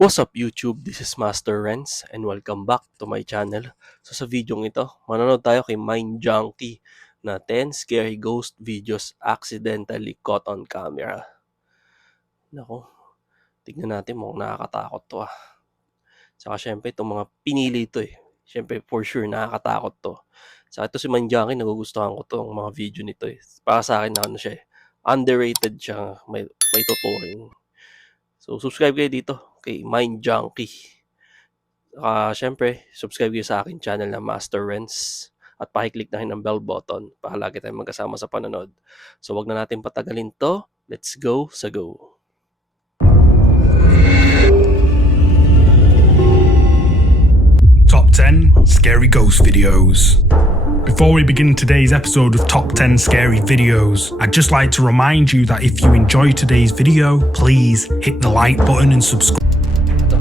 What's up YouTube? This is Master Renz and welcome back to my channel. So sa video ito, manonood tayo kay Mindjunkie na 10 scary ghost videos accidentally caught on camera. Nako, tignan natin, mukhang nakakatakot to ah. Saka syempre itong mga pinili ito eh. Syempre for sure nakakatakot to. Saka ito si Mindjunkie, nagugustuhan ko tong mga video nito eh. Para sa akin ano siya eh, underrated siya, may tuturing. So subscribe kayo dito kay Mindjunkie. Syempre, subscribe kayo sa akin channel na Master Renz at pakiclick na rin ang bell button para lagi tayong magkasama sa panonood. So wag na natin patagalin to. Let's go sa go. Top 10 Scary Ghost Videos. Before we begin today's episode of Top 10 Scary Videos, I'd just like to remind you that if you enjoy today's video, please hit the like button and subscribe.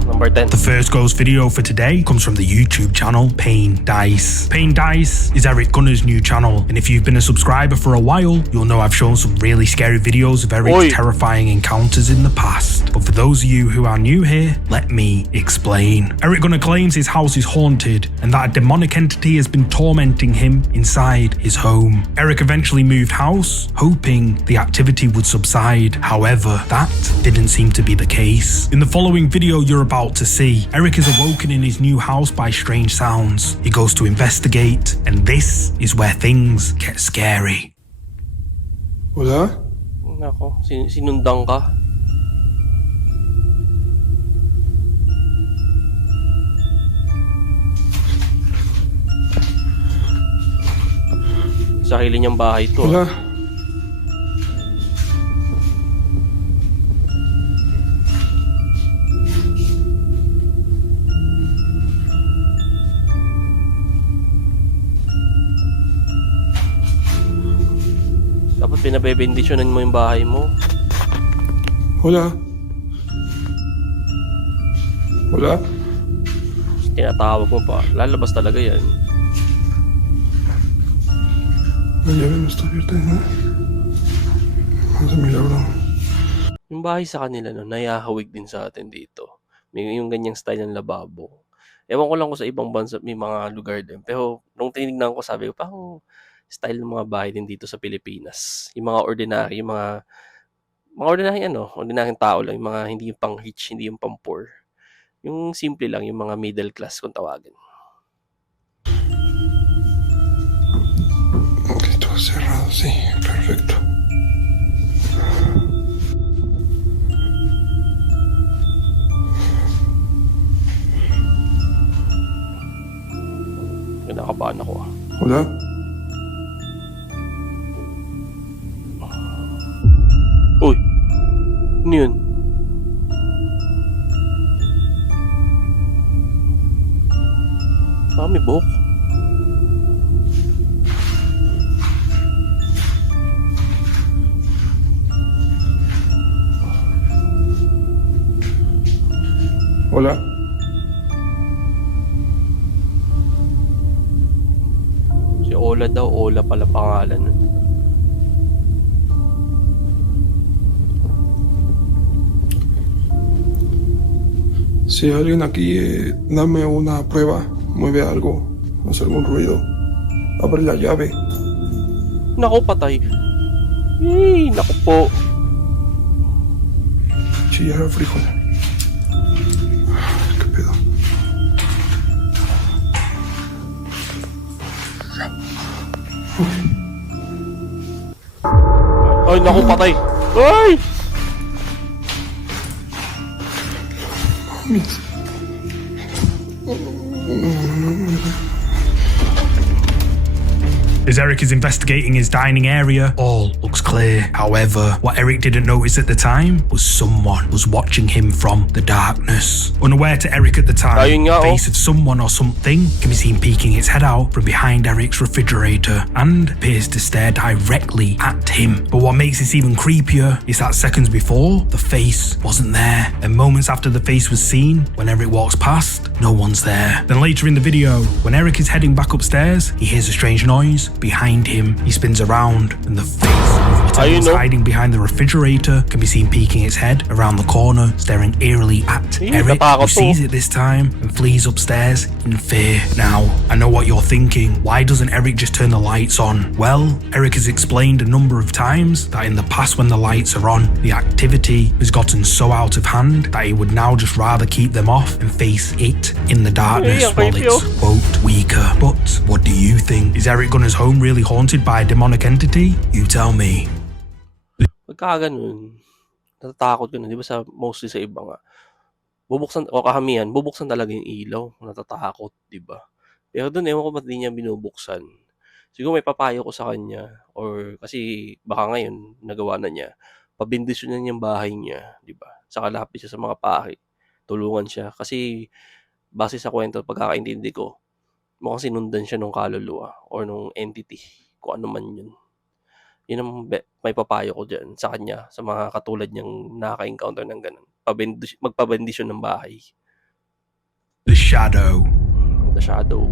Number 10. The first ghost video for today comes from the YouTube channel Pain Dice. Pain Dice is Eric Gunner's new channel, and if you've been a subscriber for a while, you'll know I've shown some really scary videos of Eric's terrifying encounters in the past. But for those of you who are new here, let me explain. Eric Gunner claims his house is haunted and that a demonic entity has been tormenting him inside his home. Eric eventually moved house, hoping the activity would subside. However, that didn't seem to be the case. In the following video you're about to see, Eric is awoken in his new house by strange sounds. He goes to investigate, and this is where things get scary. Wala? Nako, sinundang ka. Sarili niyang bahay to. Wala. Dapat pinabebendisyonan mo yung bahay mo. Wala. Wala. Tinatawag mo pa. Lalabas talaga yan. La llave no está abierta de nada. Vamos a milagro. Yung bahay sa kanila, no, nayahawig din sa atin dito. May yung ganyang style ng lababo. Ewan ko lang kung sa ibang bansa may mga lugar din. Pero nung tinignan ko, sabi ko, parang style ng mga bahay din dito sa Pilipinas. Yung mga ordinary, yung mga ordinary ordinaryong tao lang, yung mga hindi yung pang rich, hindi yung pang poor. Yung simple lang, yung mga middle class kung tawagin. Ok, todo cerrado, sí, perfecto. Kinakabahan ako ah. Wala. Uy! Ano yun? Baka may buhok. Wala. Si Ola daw, Ola pala pangalan nun. Si alguien aquí dame una prueba, mueve algo, hace algún ruido, abre la llave. Naku, patay. Naku po. Chillar al frijol. ¿Qué pedo? Ay, naku, patay. Ay! As Eric is investigating his dining area, all looks clear. However, what Eric didn't notice at the time was someone was watching him from the darkness. Unaware to Eric at the time, the face of someone or something can be seen peeking its head out from behind Eric's refrigerator and appears to stare directly at him. But what makes this even creepier is that seconds before, the face wasn't there. And moments after the face was seen, when Eric walks past, no one's there. Then later in the video, when Eric is heading back upstairs, he hears a strange noise behind him. He spins around and the face of what Everyone's hiding behind the refrigerator can be seen peeking its head around the corner, staring eerily at Eric, who sees it this time and flees upstairs in fear. Now, I know what you're thinking. Why doesn't Eric just turn the lights on? Well, Eric has explained a number of times that in the past when the lights are on, the activity has gotten so out of hand that he would now just rather keep them off and face it in the darkness while it's, quote, weaker. But what do you think? Is Eric Gunner's home really haunted by a demonic entity? You tell me. Pagka ganun, natatakot ka na. Di ba mostly sa iba nga, bubuksan, o kahamihan, bubuksan talaga yung ilaw. Natatakot, di ba? Pero doon, ewan ko ba't di niya binubuksan. Siguro may papayo ko sa kanya, or kasi baka ngayon, nagawa na niya, pabindisyonan niya yung bahay niya, di ba? Saka lapit siya sa mga pari. Tulungan siya. Kasi, base sa kwento, pagkakaintindi ko, mukhang sinundan siya nung kaluluwa or nung entity, kung ano man yun. Yun ang may papayo ko dyan sa kanya, sa mga katulad niyang nakaka-encounter ng ganun. Magpabendisyon ng bahay. The Shadow. The Shadow.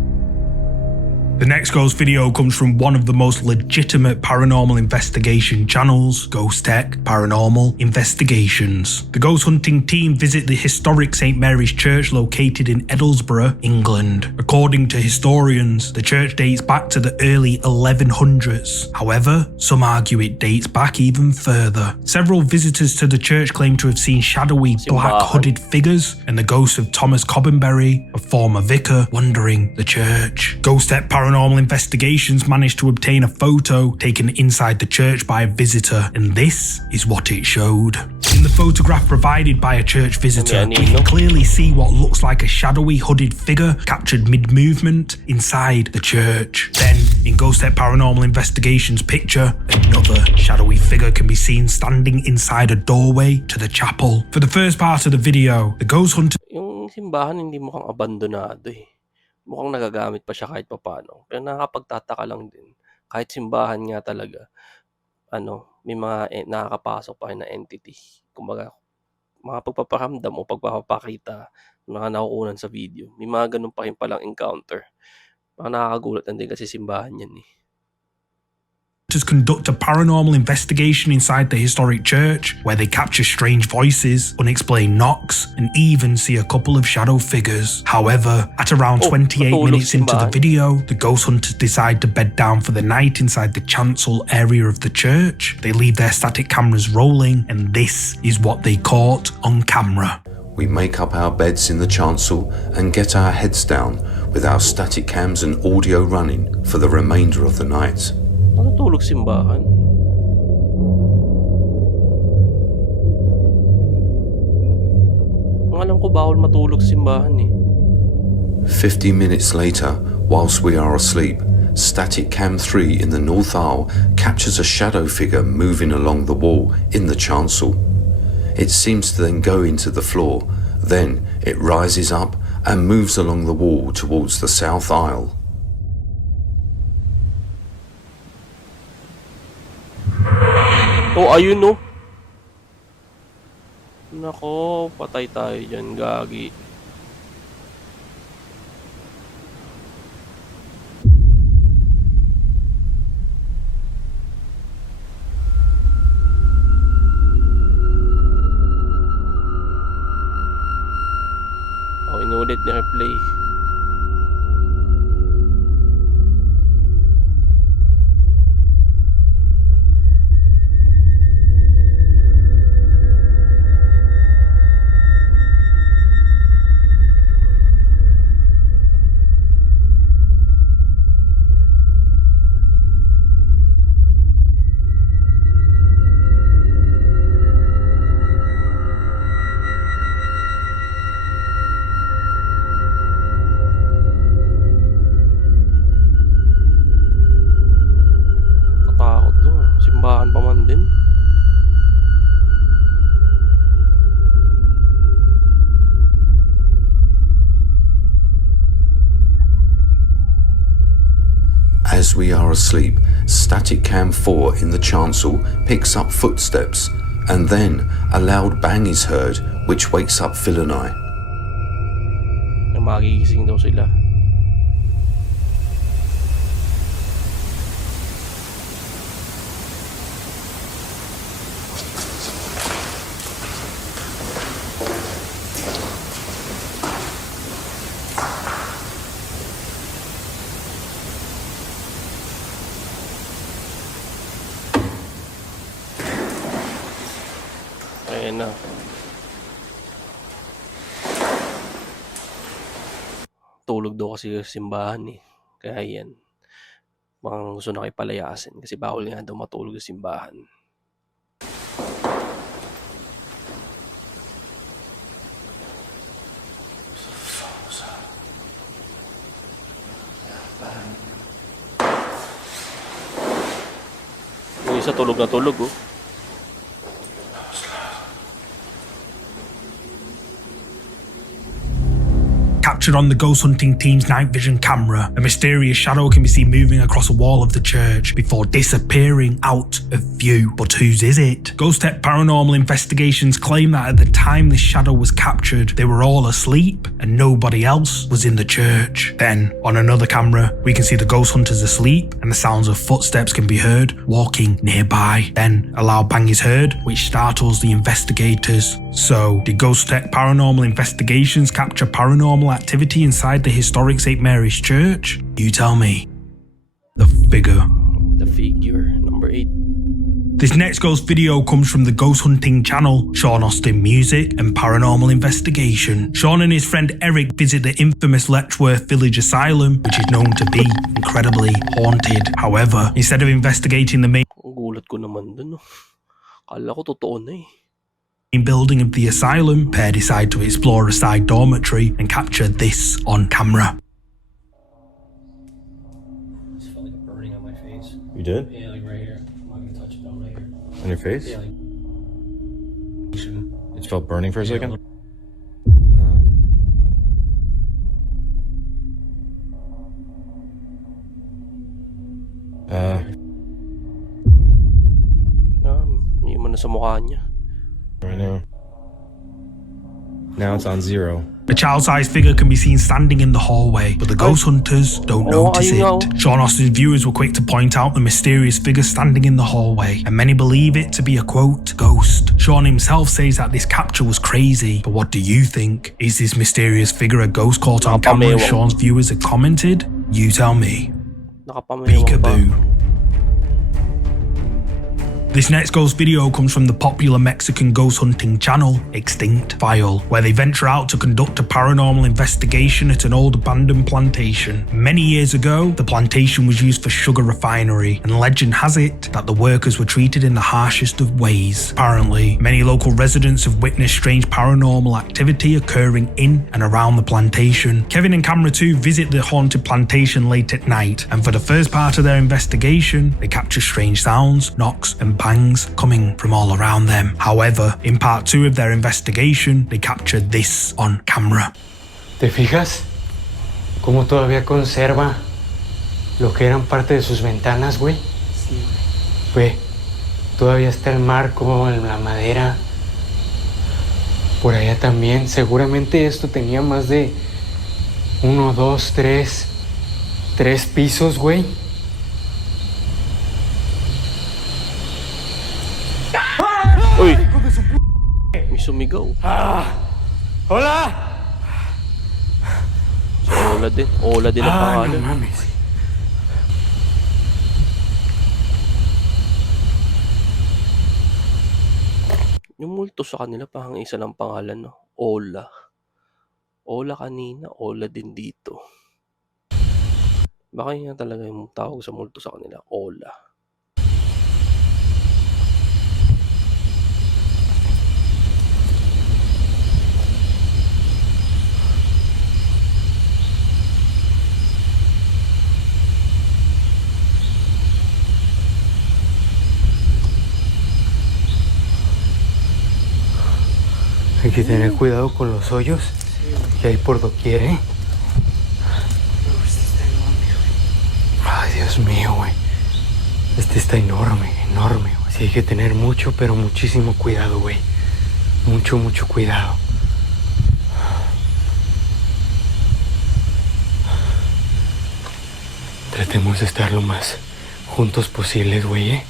The next ghost video comes from one of the most legitimate paranormal investigation channels, Ghost Tech Paranormal Investigations. The ghost hunting team visit the historic St. Mary's Church located in Edlesborough, England. According to historians, the church dates back to the early 1100s. However, some argue it dates back even further. Several visitors to the church claim to have seen shadowy black hooded figures and the ghost of Thomas Cobbenberry, a former vicar, wandering the church. Ghost Tech Paranormal Investigations managed to obtain a photo taken inside the church by a visitor, and this is what it showed. In the photograph provided by a church visitor, we can clearly see what looks like a shadowy hooded figure captured mid-movement inside the church. Then, in Ghost Tech Paranormal Investigations picture, another shadowy figure can be seen standing inside a doorway to the chapel. For the first part of the video, the ghost hunter... Yung simbahan hindi mukhang abandonado eh. Mukhang nagagamit pa siya kahit papaano. Pero nakakapagtataka lang din. Kahit simbahan nga talaga, may mga nakakapasok pa na entity. Kumbaga, mga pagpaparamdam o pagpapakita na nakukunan sa video. May mga ganun pa rin palang encounter. Mga nakakagulat din kasi simbahan yan eh. Conduct a paranormal investigation inside the historic church, where they capture strange voices, unexplained knocks, and even see a couple of shadow figures. However, at around 28 minutes into the video, the ghost hunters decide to bed down for the night inside the chancel area of the church. They leave their static cameras rolling, and this is what they caught on camera. We make up our beds in the chancel and get our heads down with our static cams and audio running for the remainder of the night. Natutulog simbahan. Ang alam ko bawal matulog simbahan eh. 50 minutes later, whilst we are asleep, static cam 3 in the north aisle captures a shadow figure moving along the wall in the chancel. It seems to then go into the floor, then it rises up and moves along the wall towards the south aisle. Oh, ayun no. Nako, patay tayo dyan, gagi. Oh, inulit ni replay. Simbahan pa man din. As we are asleep, static cam 4 in the chancel picks up footsteps, and then a loud bang is heard which wakes up Phil and I. Magigising daw sila. Ayan na. Tulog daw kasi sa simbahan eh. Kaya yan. Baka gusto na kayo palayasin kasi bawal nga daw matulog sa simbahan. Yung isa tulog na tulog oh. Captured on the ghost hunting team's night vision camera, a mysterious shadow can be seen moving across a wall of the church before disappearing out of view. But whose is it? Ghost Tech Paranormal Investigations claim that at the time this shadow was captured, they were all asleep and nobody else was in the church. Then, on another camera, we can see the ghost hunters asleep and the sounds of footsteps can be heard walking nearby. Then, a loud bang is heard, which startles the investigators. So, did Ghost Tech Paranormal Investigations capture paranormal activity inside the historic St. Mary's Church? You tell me. The figure. The figure, number 8. This next ghost video comes from the ghost hunting channel, Sean Austin Music and Paranormal Investigation. Sean and his friend Eric visit the infamous Letchworth Village Asylum, which is known to be incredibly haunted. However, instead of investigating the main Gulat ko naman dun, no? Kala ko totoo na eh. building of the asylum, pair decide to explore a side dormitory and capture this on camera. I just felt like a burning on my face. You did? Yeah, like right here. I'm not gonna touch it, but right here. On your face? Yeah, like. It felt burning for a second? Hindi mo na sa mukha niya. Right now. Now it's on 0. A child-sized figure can be seen standing in the hallway, but the ghost hunters don't notice it. Sean Austin's viewers were quick to point out the mysterious figure standing in the hallway, and many believe it to be a, quote, ghost. Sean himself says that this capture was crazy, but what do you think? Is this mysterious figure a ghost caught on camera as Sean's viewers have commented? You tell me. Peekaboo. This next ghost video comes from the popular Mexican ghost hunting channel, Extinct File, where they venture out to conduct a paranormal investigation at an old abandoned plantation. Many years ago, the plantation was used for sugar refinery, and legend has it that the workers were treated in the harshest of ways. Apparently, many local residents have witnessed strange paranormal activity occurring in and around the plantation. Kevin and Camera 2 visit the haunted plantation late at night, and for the first part of their investigation, they capture strange sounds, knocks, and bangs coming from all around them. However, in part 2 of their investigation, they captured this on camera. ¿Te fijas? ¿Cómo todavía conserva lo que eran parte de sus ventanas, güey? Sí. Ve, todavía está el marco, la madera. Por allá también. Seguramente esto tenía más de 1, 2, 3 pisos, güey. Uy! May sumigaw. ¡Hola! So, Ola din. Ola din ang pangalan. No mames. Yung multo sa kanila parang isa lang pangalan, no? Ola. Ola kanina, Ola din dito. Baka yun talaga yung tawag sa multo sa kanila, Ola. Hay que tener cuidado con los hoyos que hay por doquier, ¿eh? Ay, Dios mío, güey. Este está enorme, enorme. Sí, hay que tener mucho, pero muchísimo cuidado, güey. Mucho, mucho cuidado. Tratemos de estar lo más juntos posibles, güey, ¿eh?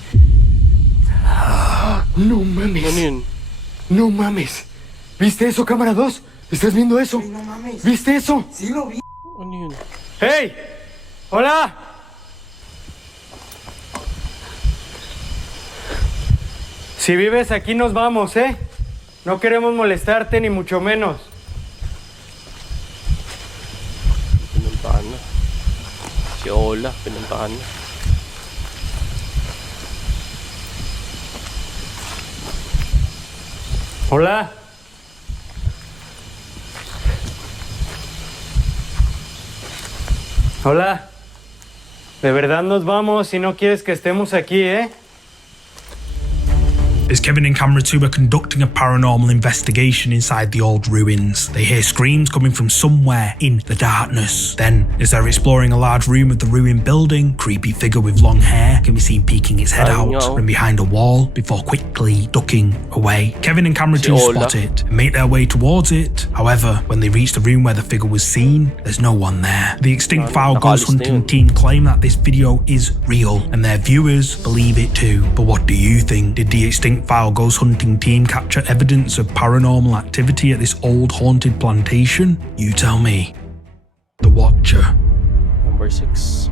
No mames. Ano yun? No mames. ¿Viste eso, cámara 2? ¿Estás viendo eso? Ay, no mames. ¿Viste eso? Sí lo vi. Ano yun? ¡Hey! ¡Hola! Si vives aquí nos vamos, ¿eh? No queremos molestarte ni mucho menos. Pinuntahan na. Si Ola, pinuntahan na. Hola. Hola. De verdad nos vamos si no quieres que estemos aquí, ¿eh? As Kevin and camera 2 are conducting a paranormal investigation inside the old ruins, they hear screams coming from somewhere in the darkness. Then, as they're exploring a large room of the ruined building, a creepy figure with long hair can be seen peeking its head out from behind a wall before quickly ducking away. Kevin and camera 2 spot it and make their way towards it. However, when they reach the room where the figure was seen, there's no one there. The Extinct File Ghost Hunting team claim that this video is real, and their viewers believe it too. But what do you think? Did the Extinct File Ghost Hunting team capture evidence of paranormal activity at this old haunted plantation? You tell me. The Watcher. Number 6.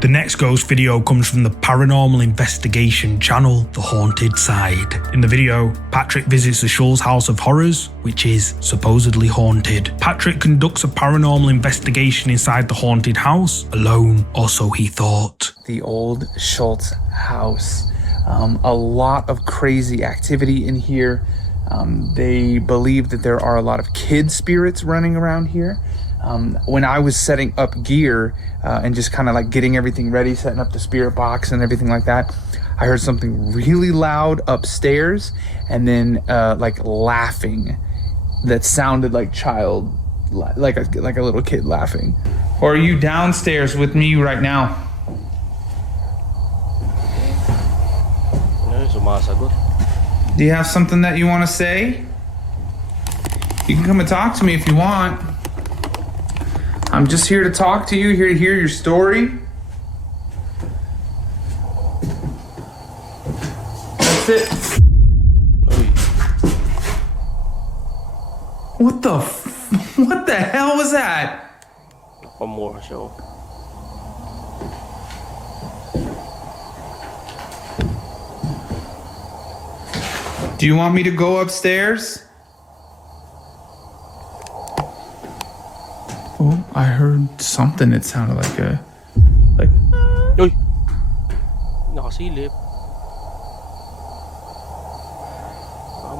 The next ghost video comes from the paranormal investigation channel, The Haunted Side. In the video, Patrick visits the Schultz House of Horrors, which is supposedly haunted. Patrick conducts a paranormal investigation inside the haunted house, alone, or so he thought. The old Schultz house. A lot of crazy activity in here. They believe that there are a lot of kid spirits running around here. When I was setting up gear and just kind of like getting everything ready, setting up the spirit box and everything like that, I heard something really loud upstairs, and then like laughing that sounded like like a little kid laughing. Or are you downstairs with me right now? Do you have something that you want to say? You can come and talk to me if you want. I'm just here to talk to you, here to hear your story. That's it. What the hell was that? One more show. Do you want me to go upstairs? Oh, I heard something. It sounded like Uy! Nakasilip.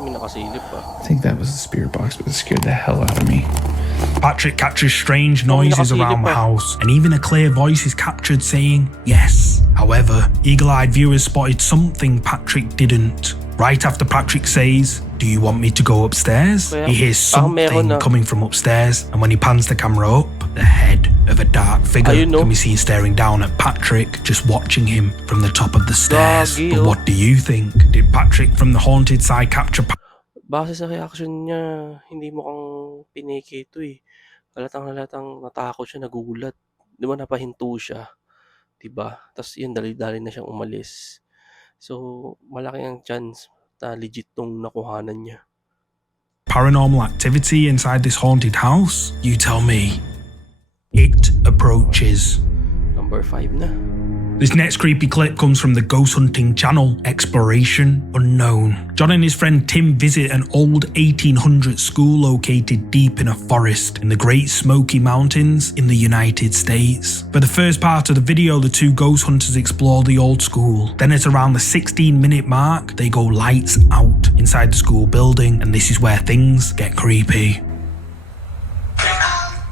May nakasilip pa. I think that was the spirit box, but it scared the hell out of me. Patrick captures strange noises around the house, and even a clear voice is captured saying yes. However, eagle-eyed viewers spotted something Patrick didn't. Right after Patrick says, "Do you want me to go upstairs?" he hears something coming from upstairs, and when he pans the camera up, the head of a dark figure can be seen staring down at Patrick, just watching him from the top of the stairs. But what do you think? Did Patrick from the haunted side capture Base sa reaction niya, hindi mo kang piniki ito eh. Halatang natakot siya, nagugulat. Di ba napahinto siya? Diba? Tapos yun, dali-dali na siyang umalis. So, malaki ang chance na legit tong nakuhanan niya. paranormal activity inside this haunted house? You tell me. It approaches. Number 5 na. This next creepy clip comes from the ghost hunting channel, Exploration Unknown. John and his friend Tim visit an old 1800s school located deep in a forest in the Great Smoky Mountains in the United States. For the first part of the video, the two ghost hunters explore the old school. Then at around the 16-minute mark, they go lights out inside the school building, and this is where things get creepy.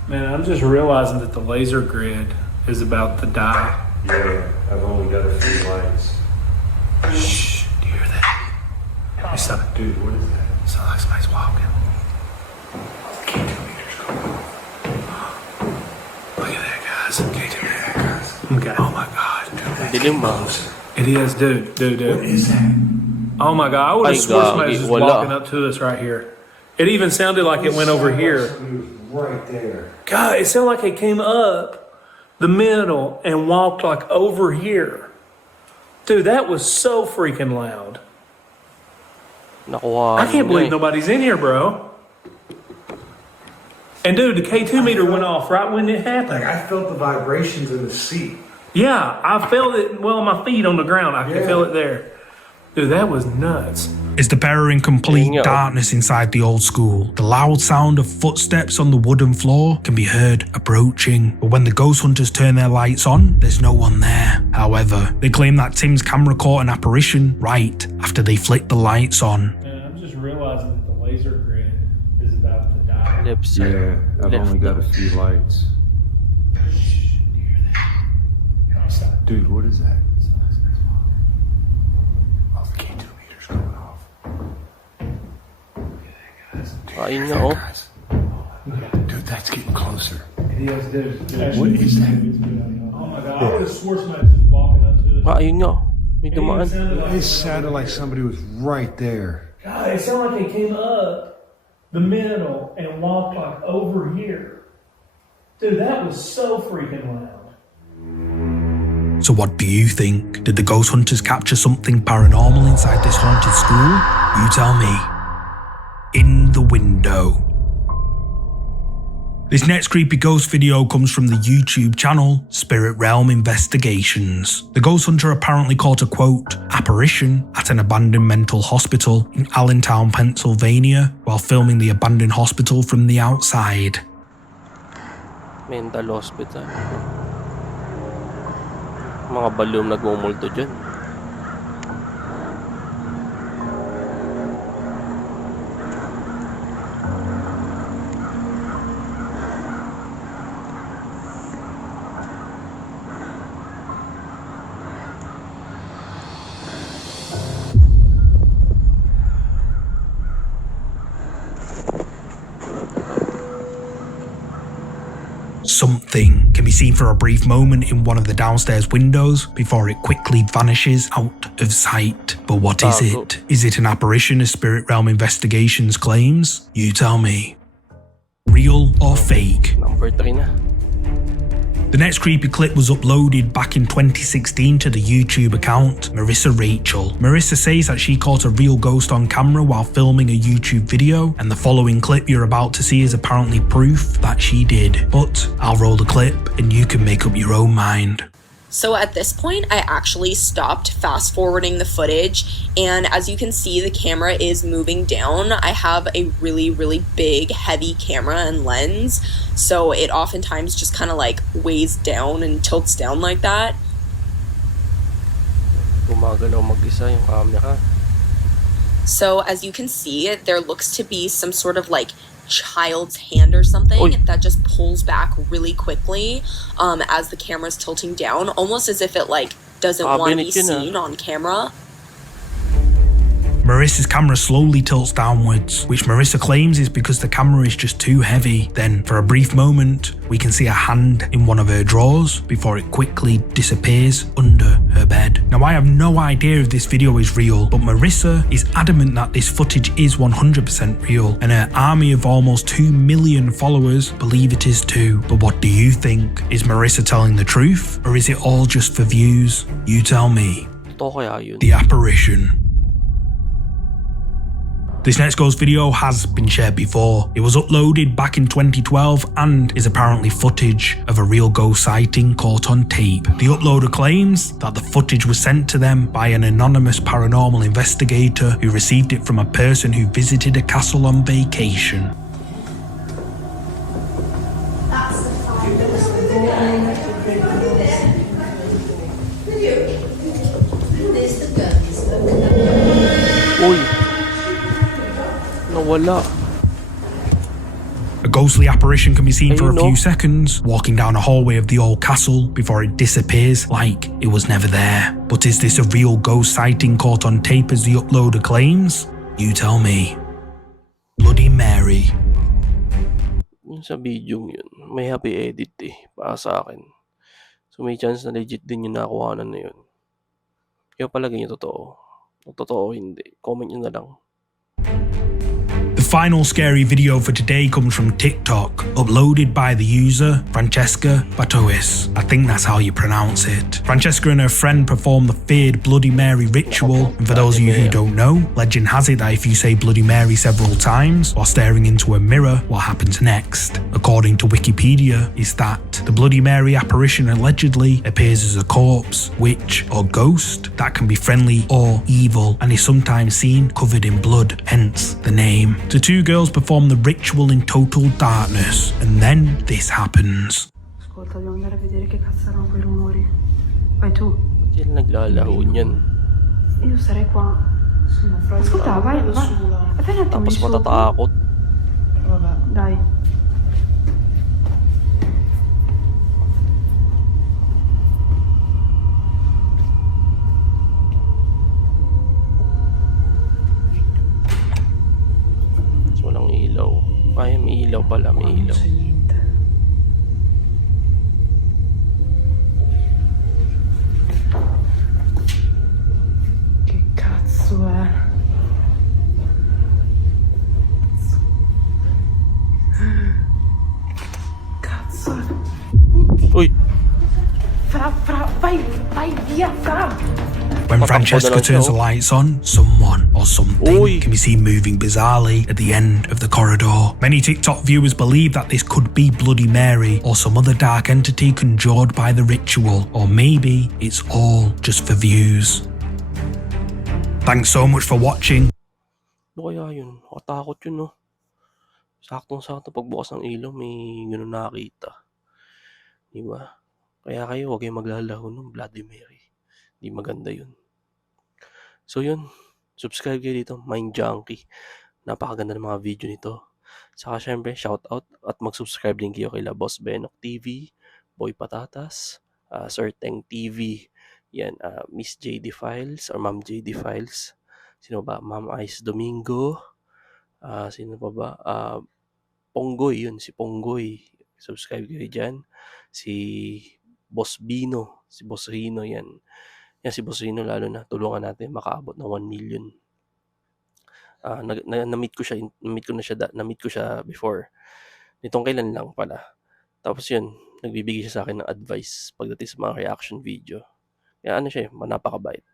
Man, I'm just realizing that the laser grid is about to die. Yeah, I've only got a few lights. Shh, do you hear that? Hey, stop it. Dude, what is that? Sounds like somebody's walking. K2 meters going. Look at that, guys. K2 meters, guys. Okay. Oh my God, dude. Dilim ba? It is, dude. What is that? Oh my God, I would have swore somebody was just wala. walking up to us right here. It even sounded like it went over here. Right there. God, it sounded like it came up the middle and walked like over here. Dude, that was so freaking loud. Nakuha. I can't believe nobody's in here, bro. And dude, the K2 meter went off right when it happened. Like, I felt the vibrations in the seat. Yeah, I felt it, well, my feet on the ground. I could feel it there. Dude, that was nuts. As the pair are in complete Yeah. darkness inside the old school, the loud sound of footsteps on the wooden floor can be heard approaching. But when the ghost hunters turn their lights on, there's no one there. However, they claim that Tim's camera caught an apparition right after they flicked the lights on. Man, I'm just realizing that the laser grid is about to die. Left side. Yeah, I've Left only got a daw. few lights. Dude, what is that? Oh, the K2 meter's going off. Ayun nga, oh. Guys. Dude, that's getting closer. Yes, dude. What is that? Oh my god, I could have swore somebody was just walking up to us. Ayun nga. May dumaan. It sounded like somebody was right there. God, it sounded like they came up the middle and walked like over here. Dude, that was so freaking loud. So what do you think? Did the ghost hunters capture something paranormal inside this haunted school? You tell me. In the window. This next creepy ghost video comes from the YouTube channel Spirit Realm Investigations. The ghost hunter apparently caught a quote, apparition at an abandoned mental hospital in Allentown, Pennsylvania, while filming the abandoned hospital from the outside. Mental hospital. Mga balloon nagmumulto dyan. Something can be seen for a brief moment in one of the downstairs windows before it quickly vanishes out of sight. But what is it? Is it an apparition as Spirit Realm Investigations claims? You tell me. Real or fake? Number 3 na. The next creepy clip was uploaded back in 2016 to the YouTube account Marissa Rachel. Marissa says that she caught a real ghost on camera while filming a YouTube video, and the following clip you're about to see is apparently proof that she did. But I'll roll the clip and you can make up your own mind. So at this point, I actually stopped fast forwarding the footage, and as you can see, the camera is moving down. I have a really, really big, heavy camera and lens, so it oftentimes just kind of like weighs down and tilts down like that. Gumagalaw mag-isa yung camera. So as you can see, there looks to be some sort of like child's hand or something that just pulls back really quickly as the camera's tilting down, almost as if it like doesn't want to be seen on camera. Marissa's camera slowly tilts downwards, which Marissa claims is because the camera is just too heavy. Then, for a brief moment, we can see a hand in one of her drawers before it quickly disappears under her bed. Now, I have no idea if this video is real, but Marissa is adamant that this footage is 100% real, and her army of almost 2 million followers believe it is too. But what do you think? Is Marissa telling the truth, or is it all just for views? You tell me. The Apparition. This next ghost video has been shared before. It was uploaded back in 2012 and is apparently footage of a real ghost sighting caught on tape. The uploader claims that the footage was sent to them by an anonymous paranormal investigator who received it from a person who visited a castle on vacation. Nawala. A ghostly apparition can be seen for a few seconds, walking down a hallway of the old castle before it disappears like it was never there. But is this a real ghost sighting caught on tape as the uploader claims? You tell me. Bloody Mary. Yung sa video yun, may happy edit para sa akin. So may chance na legit din yung nakuhanan na yun. Kaya palagay nyo totoo. Kung totoo hindi, comment nyo na lang. The final scary video for today comes from TikTok, uploaded by the user Francesca Batois. I think that's how you pronounce it. Francesca and her friend perform the feared Bloody Mary ritual, and for those of you who don't know, legend has it that if you say Bloody Mary several times while staring into a mirror, what happens next, according to Wikipedia, is that the Bloody Mary apparition allegedly appears as a corpse, witch, or ghost that can be friendly or evil and is sometimes seen covered in blood, hence the name. The two girls perform the ritual in total darkness, and then this happens. Ascolta, dobbiamo andare a vedere che cazzo erano quei rumori. Vai tu. Ba't yan naglalaho niyan? Io sarei qua. Ascolta, vai, vai. Vai un attimo Tapos di sotto. matatakot. Dai. So, walang ilaw. Ay, may ilaw pala, may ilaw. Che cazzo è? Cazzo. Uy! Fra, vai via, fra. When Francesca turns the lights on, someone or something can be seen moving bizarrely at the end of the corridor. Many TikTok viewers believe that this could be Bloody Mary or some other dark entity conjured by the ritual, or maybe it's all just for views. Thanks so much for watching. Ano kaya yun? Nakatakot yun, no? Saktong-sakto pagbukas ng ilaw, may gano'n nakakita. Diba? Kaya kayo, huwag kayong maglalaho ng Bloody Mary. Di maganda yun. So yun, subscribe kayo dito, Mindjunkie. Napakaganda ng mga video nito. Saka syempre, shoutout at mag-subscribe din kayo kay Boss Benok TV, Boy Patatas, Sir Teng TV, yan, Miss JD Files or Ma'am JD Files. Sino ba? Ma'am Ice Domingo. Sino pa ba? Ponggoy, yun, si Ponggoy. Subscribe kayo dyan. Si Boss Bino, si Boss Rino, yan. Yan si Boss Rino, lalo na tulungan natin makaabot ng 1 million. Na-meet ko siya before. Nitong kailan lang pala. Tapos yun, nagbibigay siya sa akin ng advice pagdating sa mga reaction video. Kaya ano siya, napakabait.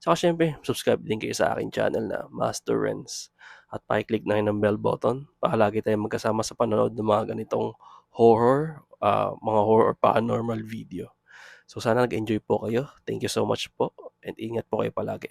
Saka syempre, subscribe din kayo sa akin channel na Master Renz. At pakiclick na rin ng bell button para lagi tayong magkasama sa panonood ng mga ganitong horror, mga horror paranormal video. So sana nag-enjoy po kayo. Thank you so much po and ingat po kayo palagi.